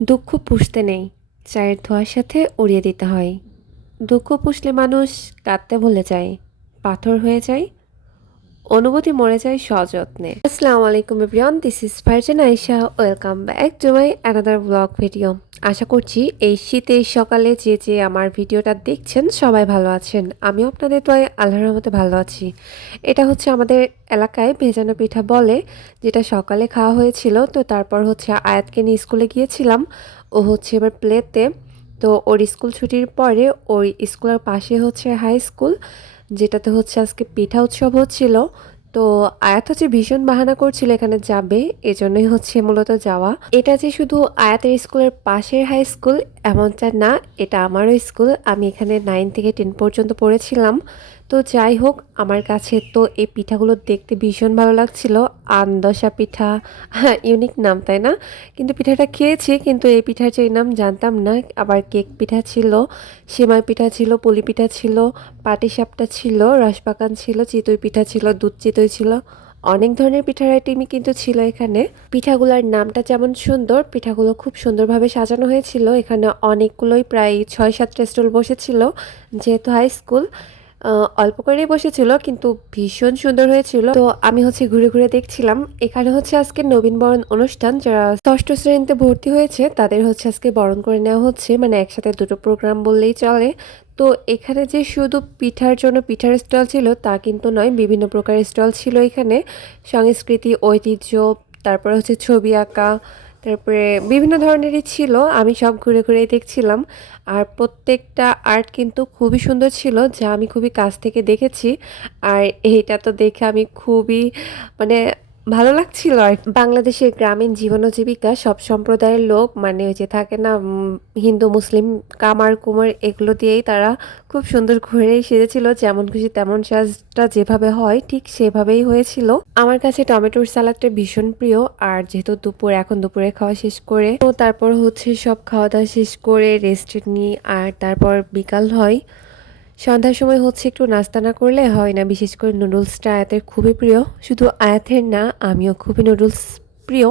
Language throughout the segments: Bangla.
দুঃখ পুষতে নেই, চায়ের ধোয়ার সাথে উড়িয়ে দিতে হয়। দুঃখ পুষলে মানুষ কাঁদতে ভুলে যায়, পাথর হয়ে যায় অনুভূতি মরে যায় সযত্নে। আসসালামু আলাইকুম everyone this is Farzan Ayesha welcome back to my another blog video আশা করছি এই শীতের সকালে যে যে আমার ভিডিওটা দেখছেন সবাই ভালো আছেন। আমিও আপনাদের তো আল্লাহর রহমতে ভালো আছি। এটা হচ্ছে আমাদের এলাকায় ভেজানো পিঠা বলে, যেটা সকালে খাওয়া হয়েছিল। তো তারপর হচ্ছে আয়াতকে নিয়ে স্কুলে গিয়েছিলাম। ও হচ্ছে এবার প্লেতে তো ওর স্কুল ছুটির পরে ওই স্কুলের পাশে হচ্ছে হাই স্কুল যেটাতে হচ্ছে আজকে পিঠা উৎসব হচ্ছিল, তো আয়াত হচ্ছে ভীষণ বাহানা করছিল এখানে যাবে, এজন্যই হচ্ছে মূলত যাওয়া। এটা যে শুধু আয়াতের স্কুলের পাশের হাই স্কুল এমনটা না, এটা আমারও স্কুল। আমি এখানে নাইন থেকে টেন পর্যন্ত পড়েছিলাম। তো যাই হোক, আমার কাছে তো এই পিঠাগুলো দেখতে ভীষণ ভালো লাগছিল। আন্দসা পিঠা, ইউনিক নাম, তাই না? কিন্তু পিঠাটা খেয়েছি, কিন্তু এই পিঠার যে নাম জানতাম না। আবার কেক পিঠা ছিল, সেমাই পিঠা ছিল, পুলি পিঠা ছিল পাটিসাপটা ছিল, রসপাকান ছিল, চিতই পিঠা ছিল, দুধ চিতই ছিল। অনেক ধরনের পিঠার আইটেমই কিন্তু ছিল এখানে। পিঠাগুলোর নামটা যেমন সুন্দর, পিঠাগুলো খুব সুন্দরভাবে সাজানো হয়েছিল। এখানে অনেকগুলোই প্রায় ছয় সাতটা স্টল বসেছিল, যেহেতু হাই স্কুল অল্প করেই বসেছিল, কিন্তু ভীষণ সুন্দর হয়েছিল। তো আমি হচ্ছে ঘুরে ঘুরে দেখছিলাম। এখানে হচ্ছে আজকে নবীন বরণ অনুষ্ঠান। যারা ষষ্ঠ শ্রেণীতে ভর্তি হয়েছে, তাদের হচ্ছে আজকে বরণ করে নেওয়া হচ্ছে। মানে একসাথে দুটো প্রোগ্রাম বললেই চলে। তো এখানে যে শুধু পিঠার জন্য পিঠার স্টল ছিল, তা কিন্তু নয়, বিভিন্ন প্রকারের স্টল ছিল এখানে। সংস্কৃতি, ঐতিহ্য, তারপরে হচ্ছে ছবি আঁকা তারপরে বিভিন্ন ধরনেরই ছিল, আমি সব ঘুরে ঘুরেই দেখছিলাম। আর প্রত্যেকটা আর্ট কিন্তু খুবই সুন্দর ছিল, যা আমি খুবই কাছ থেকে দেখেছি। আর এইটা তো দেখে আমি খুবই মানে ভালো লাগছিল আর বাংলাদেশের গ্রামীণ জীবন জীবিকা, সব সম্প্রদায়ের লোক মানে ওই যে থাকে না হিন্দু, মুসলিম, কামার, কুমার, এগুলো দিয়েই তারা খুব সুন্দর ঘুরেই সেজেছিল যেমন খুশি তেমন সাজটা যেভাবে হয়, ঠিক সেভাবেই হয়েছিল। আমার কাছে টমেটোর সালাদটা ভীষণ প্রিয়। আর যেহেতু দুপুর, এখন দুপুরে খাওয়া শেষ করে, তো তারপর হচ্ছে সব খাওয়া দাওয়া শেষ করে রেস্ট নিই। আর তারপর বিকাল হয়। সন্ধ্যার সময় হচ্ছে একটু নাস্তা না করলে হয় না, বিশেষ করে নুডলসটা আয়াতের খুবই প্রিয়। শুধু আয়াতের না, আমিও খুবই নুডলস প্রিয়।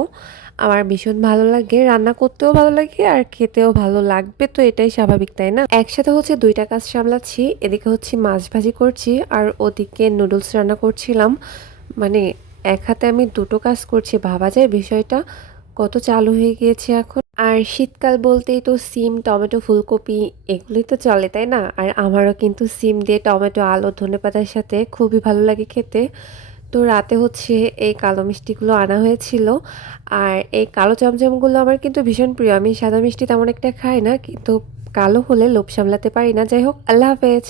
আমার ভীষণ ভালো লাগে, রান্না করতেও ভালো লাগে আর খেতেও ভালো লাগবে তো এটাই স্বাভাবিক, তাই না? একসাথে হচ্ছে দুইটা কাজ সামলাচ্ছি, এদিকে হচ্ছে মাছ ভাজি করছি আর ওদিকে নুডলস রান্না করছিলাম। মানে এক হাতে আমি দুটো কাজ করছি, ভাবা যায় বিষয়টা। কত চালু হয়ে গিয়েছে এখন? আর শীতকাল বলতেই তো সিম, টমেটো, ফুলকপি এগুলোই তো চলে, তাই না? আর আমারও কিন্তু সিম দিয়ে টমেটো, আলু ধনেপাতার সাথে খুবই ভালো লাগে খেতে। তো রাতে হচ্ছে এই কালো মিষ্টিগুলো আনা হয়েছিল। আর এই কালো চমচমগুলো আমার কিন্তু ভীষণ প্রিয়। আমি সাদা মিষ্টি তেমন একটা খাই না, কিন্তু কালো হলে লোভ সামলাতে পারি না। যাই হোক, আল্লাহ হাফেজ।